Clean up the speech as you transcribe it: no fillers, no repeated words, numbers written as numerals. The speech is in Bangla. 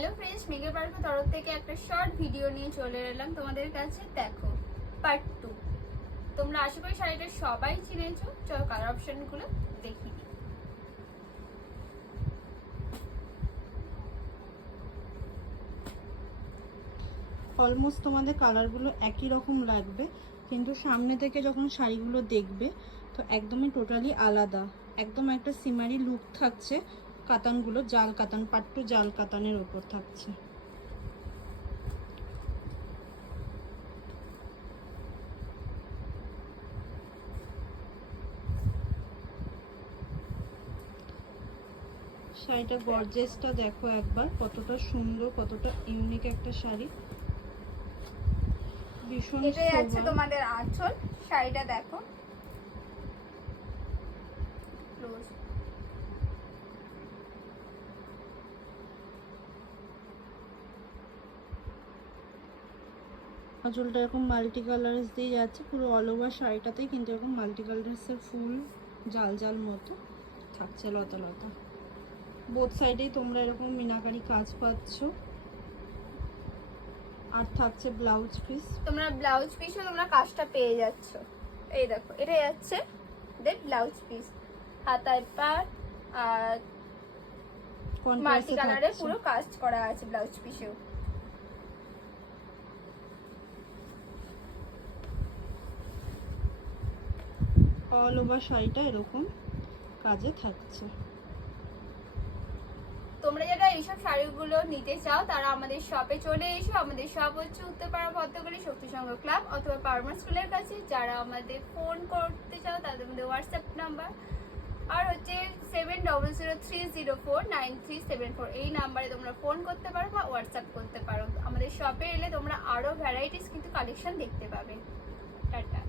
হ্যালো ফ্রেন্ডস, মেঘের পার্কের তরফ থেকে একটা শর্ট ভিডিও নিয়ে চলে এলাম তোমাদের কাছে। দেখো, পার্ট 2। তোমরা আশা করি শাড়িটা সবাই চিনেছো। চলো কালার অপশনগুলো দেখিয়ে দিই। অলমোস্ট তোমাদের কালারগুলো একই রকম লাগবে, কিন্তু সামনে থেকে যখন শাড়িগুলো দেখবে তো একদমই টোটালি আলাদা। একদম একটা সিমারি লুক থাকছে। কাতানগুলো জাল কাতান, পাট্টু জাল কাতানের উপর থাকছে। শাড়িটা গর্জেসটা দেখো একবার, কতটা সুন্দর, কতটা ইউনিক একটা শাড়ি। ভীষণ এটাই আছে তোমাদের আঁচল। শাড়িটা দেখো, ক্লোজ। আঁচলটা এরকম মাল্টি কালার্স দিয়ে যাচ্ছে, পুরো অল ওভার শাড়িটাতেই কিন্তু এরকম মাল্টি কালার্সের ফুল জাল জাল মতো থাকছে, লতা লতা। বোথ সাইডেই তোমরা এরকম মিনাকারি কাজ পাচ্ছ। আর থাকছে ব্লাউজ পিস। তোমরা ব্লাউজ পিসও তোমরা কাজটা পেয়ে যাচ্ছ। এই দেখো, এটাই আছে ব্লাউজ পিস। হাতায় পার আর মাল্টি কালারে পুরো কাজ করা আছে ব্লাউজ পিসেও। অল ওভার শাড়িটা এরকম কাজে থাকছে। তোমরা যারা এইসব শাড়িগুলো নিতে চাও তারা আমাদের শপে চলে এসো। আমাদের শপ হচ্ছে উত্তরপাড়া পদ্মগলি শক্তি সংঘ ক্লাব অথবা পারমার স্কুলের কাছে। যারা আমাদের ফোন করতে চাও তাদের মধ্যে হোয়াটসঅ্যাপ নাম্বার আর হচ্ছে 7003049374, এই নাম্বারে তোমরা ফোন করতে পারো বা হোয়াটসঅ্যাপ করতে পারো। আমাদের শপে এলে তোমরা আরো ভ্যারাইটিস কিন্তু কালেকশন দেখতে পাবে। টাটা।